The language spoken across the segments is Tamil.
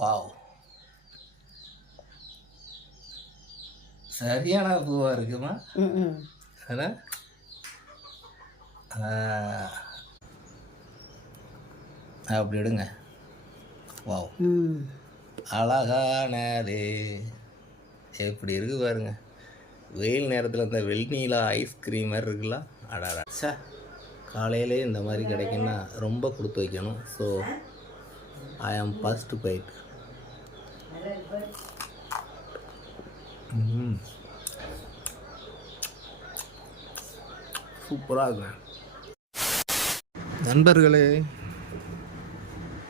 வாவ், சரியான பூவா இருக்குமா? அதான் அப்படி எடுங்க. வாவ், அழகானது. எப்படி இருக்கு பாருங்க. வெயில் நேரத்தில் இந்த வெள்நீலா ஐஸ்கிரீம் மாதிரி இருக்குல்ல, அடாடா. சே, காலையிலே இந்த மாதிரி கிடைக்குன்னா ரொம்ப கொடுத்து வைக்கணும். ஸோ ஐ ஆம் ஃபர்ஸ்ட் பைட். சூப்பராக இருக்குங்க நண்பர்களே.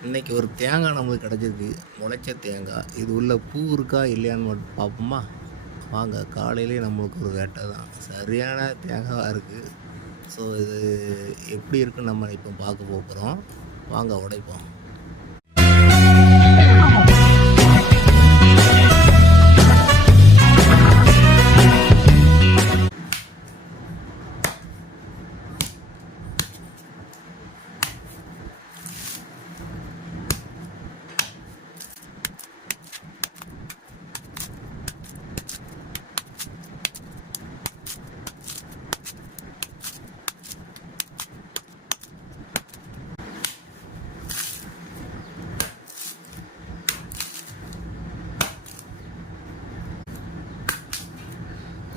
இன்றைக்கி ஒரு தேங்காய் நமக்கு கிடச்சிருக்கு, முளைச்ச தேங்காய். இது உள்ள பூ இருக்கா இல்லையான்னு மட்டும் பார்ப்போமா? வாங்க, காலையிலே நம்மளுக்கு ஒரு வேட்டை தான். சரியான தேங்காவாக இருக்குது. ஸோ இது எப்படி இருக்குன்னு நம்ம இப்போ பார்க்க போகிறோம். வாங்க உடைப்போம்.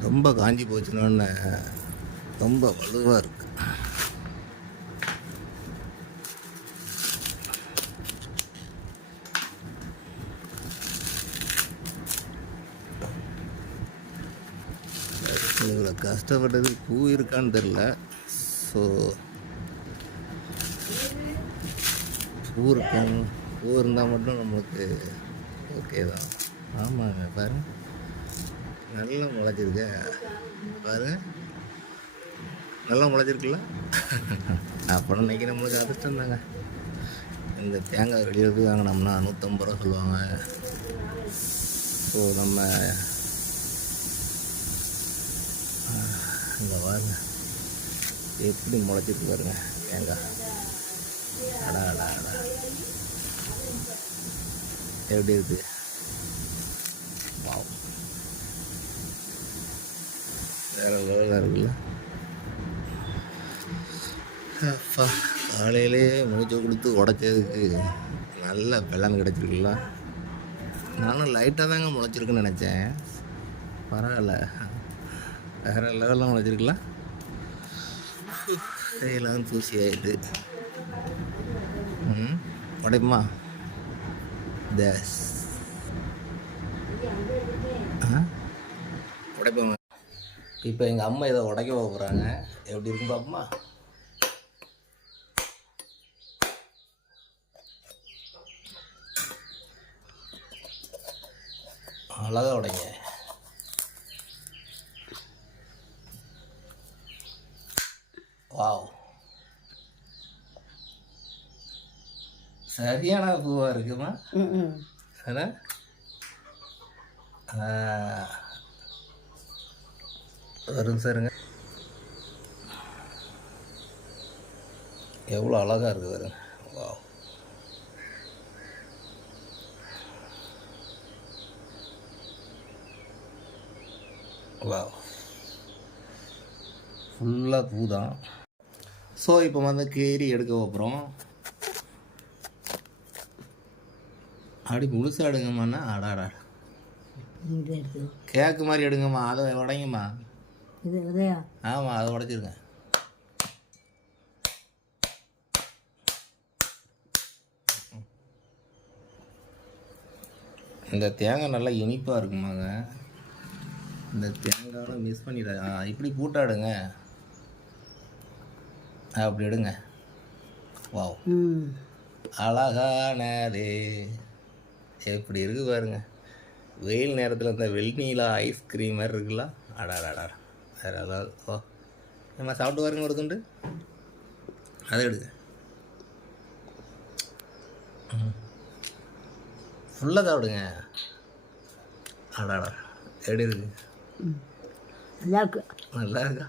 ரொம்ப காஞ்சி போச்சுன்னு ரொம்ப வலுவாக இருக்குது. இவ்வளோ கஷ்டப்பட்டது பூ இருக்கான்னு தெரில. ஸோ பூ இருக்கும், பூ இருந்தால் மட்டும் நம்மளுக்கு ஓகே தான். ஆமாங்க, பாருங்க, நல்லா முளைச்சிருக்க பாருங்க, நல்லா முளைச்சிருக்குல்ல. அப்புறம் இன்றைக்கி நம்மளுக்கு அதிர்ஷ்டம் தாங்க. இந்த தேங்காய் வெளியிறது வாங்கினோம்னா 150 ரூபா சொல்லுவாங்க. ஸோ நம்ம இங்கே பாருங்க எப்படி முளைச்சிருக்கு பாருங்க தேங்காய். அடா அடா அடா, எப்படி இருக்குது? வாவ், வேறு லெவலாக இருக்குல்ல. அப்பா, காலையிலே மூச்சை கொடுத்து உடச்சதுக்கு நல்ல பலன் கிடச்சிருக்குல்ல. நானும் லைட்டாக தாங்க முளைச்சிருக்குன்னு நினச்சேன். பரவாயில்ல, வேறு லெவலில் முளைச்சிருக்குல்ல. கையெல்லாம் தூசி ஆகிட்டு. உடைப்புமா? தேஸ் உடைப்பாங்க. இப்போ எங்கள் அம்மா இதை உடைக்க போகிறாங்க. எப்படி இருக்குன்னு பார்ப்போமா? அழகாக உடைங்க. வாவ், சரியான பூவாக இருக்குமா? அதான் வரும் சாருங்க. எவ்வளோ அழகாக இருக்குது பாருங்க. வாவ், வாவ், ஃபுல்லாக பூ தான். ஸோ இப்போ வந்து கீரி எடுக்க போகிறோம். அப்படி முழுசாக எடுங்கம்மாண்ணா. ஆடாடா, கேக்கு மாதிரி எடுங்கம்மா. அதை உடைங்கம்மா. ஆமாம், அதை உடைச்சிருங்க. இந்த தேங்காய் நல்லா இனிப்பாக இருக்குமாங்க. இந்த தேங்காய் மிஸ் பண்ணிட. இப்படி பூட்டாடுங்க. அப்படி எடுங்க. வாவ், அழகானது. எப்படி இருக்கு பாருங்க. வெயில் நேரத்தில் இந்த வெள்நீலா ஐஸ்கிரீம் மாதிரி இருக்குல்ல, அடாடாடா, வேறு அதாவது. ஓ, நம்ம சாப்பிட்டு பாருங்க ஒரு துண்டு. அதை எடுங்க. ஃபுல்லாக சாப்பிடுங்க. அடாடா, எப்படி இருக்கு? நல்லா இருக்கு. நல்லா இருக்கா?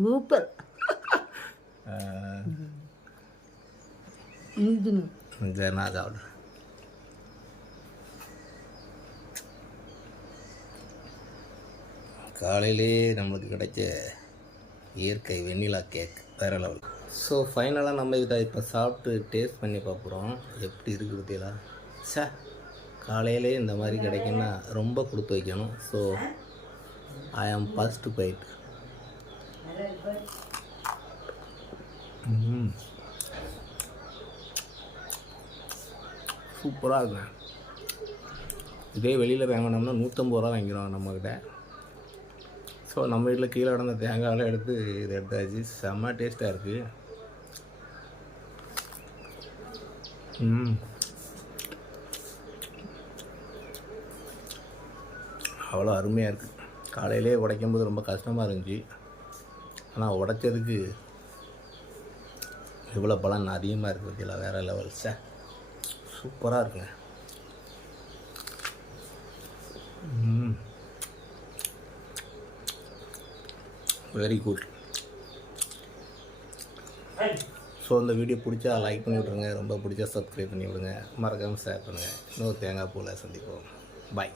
சூப்பர். சரி, நான் சாப்பிட்றேன். காலையிலே நம்மளுக்கு கிடைச்ச இயற்கை வெண்ணிலா கேக் வேறு லெவல். ஸோ ஃபைனலாக நம்ம இதை இப்போ சாப்பிட்டு டேஸ்ட் பண்ணி பார்க்குறோம் எப்படி இருக்குது தெரியல. காலையிலே இந்த மாதிரி கிடைக்குன்னா ரொம்ப கொடுத்து வைக்கணும். ஸோ ஐ ஆம் ஃபர்ஸ்ட் பைட். சூப்பராக இருக்குங்க. இதே வெளியில் வாங்கினோம்னா 150 ரூபா வாங்கிடுவாங்க நம்மக்கிட்ட. ஸோ நம்ம வீட்டில் கீழே கிடந்த தேங்காயெல்லாம் எடுத்து இதை எடுத்தாச்சு. செம்ம டேஸ்ட்டாக இருக்குது. அவ்வளோ அருமையாக இருக்குது. காலையிலே உடைக்கும்போது ரொம்ப கஷ்டமாக இருந்துச்சு. ஆனால் உடைச்சதுக்கு இவ்வளோ பலன் அதிகமாக இருக்குது பற்றியில் வேறு லெவல். சூப்பராக இருக்குங்க. Very good. ஸோ இந்த வீடியோ பிடிச்சா லைக் பண்ணி விட்ருங்க. ரொம்ப பிடிச்சா சப்ஸ்கிரைப் பண்ணி விடுங்க. மறக்காமல் ஷேர் பண்ணுங்கள். இன்னொரு தேங்காய் பூவில் சந்திப்போம். பாய்.